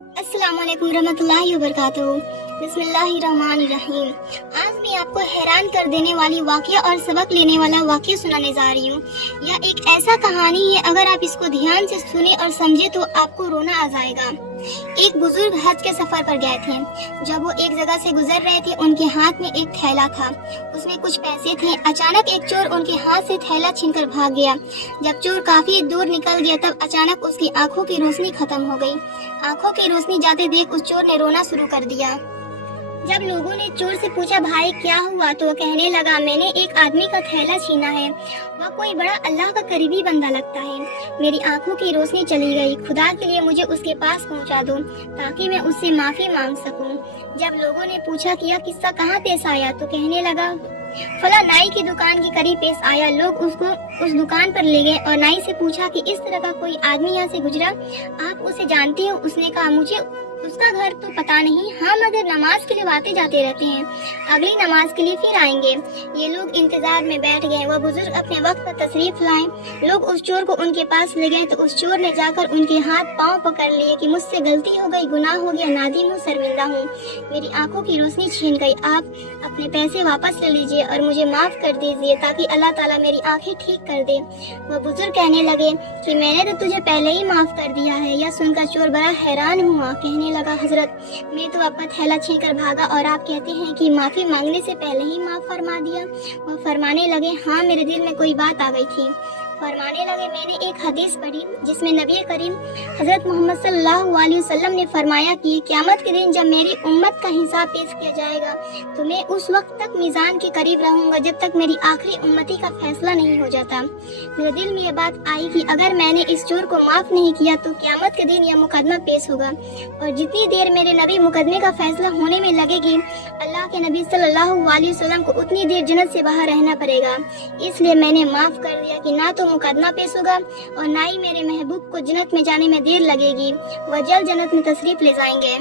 अस्सलाम वालेकुम रहमतुल्लाहि व बरकातुहू। बिस्मिल्लाहिर्रहमानिर्रहीम। आज मैं आपको हैरान कर देने वाली वाक़या और सबक लेने वाला वाक़या सुनाने जा रही हूँ। यह एक ऐसा कहानी है, अगर आप इसको ध्यान से सुने और समझे तो आपको रोना आ जाएगा। एक बुजुर्ग हज के सफर पर गए थे। जब वो एक जगह से गुजर रहे थे, उनके हाथ में एक थैला था, उसमें कुछ पैसे थे। अचानक एक चोर उनके हाथ से थैला छीनकर भाग गया। जब चोर काफी दूर निकल गया, तब अचानक उसकी आंखों की रोशनी खत्म हो गई। आंखों की रोशनी जाते देख उस चोर ने रोना शुरू कर दिया। जब लोगों ने चोर से पूछा, भाई क्या हुआ, तो वो कहने लगा, मैंने एक आदमी का थैला छीना है। वह कोई बड़ा अल्लाह का करीबी बंदा लगता है। मेरी आंखों की रोशनी चली गई। खुदा के लिए मुझे उसके पास पहुंचा दो ताकि मैं उससे माफी मांग सकूं। जब लोगों ने पूछा कि यह किस्सा कहाँ पेश आया, तो कहने लगा, फला नाई की दुकान के करीब पेश आया। लोग उसको उस दुकान पर ले गए और नाई से पूछा कि इस तरह का कोई आदमी यहाँ से गुजरा, आप उसे जानते हो? उसने कहा, मुझे उसका घर तो पता नहीं, हाँ मगर नमाज के लिए आते जाते रहते हैं, अगली नमाज के लिए फिर आएंगे। ये लोग इंतजार में बैठ गए। वह बुजुर्ग अपने वक्त पर तशरीफ लाए। लोग उस चोर को उनके पास ले गए तो उस चोर ने जाकर उनके हाथ पांव पकड़ लिए कि मुझसे गलती हो गई, गुनाह हो गया, नादिम हूँ, शर्मिंदा हूँ, मेरी आंखों की रोशनी छीन गई। आप अपने पैसे वापस ले लीजिए और मुझे माफ कर दीजिए ताकि अल्लाह ताला मेरी आंखें ठीक कर दे। वह बुजुर्ग कहने लगे कि मैंने तो तुझे पहले ही माफ कर दिया है। यह सुनकर चोर बड़ा हैरान हुआ। कहने लगा, हजरत, मैं तो आपका थैला छीन कर भागा और आप कहते हैं कि माफी मांगने से पहले ही माफ फरमा दिया। वो फरमाने लगे, हाँ मेरे दिल में कोई बात आ गई थी। फरमाने लगे, मैंने एक हदीस पढ़ी जिसमें नबी करीम हजरत मोहम्मद सल्लल्लाहु अलैहि वसल्लम ने फरमाया कि क़यामत के दिन जब मेरी उम्मत का हिसाब पेश किया जाएगा तो मैं उस वक्त तक मीज़ान के करीब रहूंगा जब तक मेरी आखिरी उम्मती का फैसला नहीं हो जाता। मेरे दिल में यह बात आई कि अगर मैंने इस चोर को माफ नहीं किया तो क़यामत के दिन यह मुकदमा पेश होगा, और जितनी देर मेरे नबी मुकदमे का फैसला होने में लगेगी, अल्लाह के नबी सल्लल्लाहु अलैहि वसल्लम को उतनी देर जन्नत से बाहर रहना पड़ेगा। इसलिए मैंने माफ कर दिया कि ना तो मुकदमा पेश होगा और ना ही मेरे महबूब को जन्नत में जाने में देर लगेगी। वह जल्द जन्नत में तशरीफ ले जाएंगे।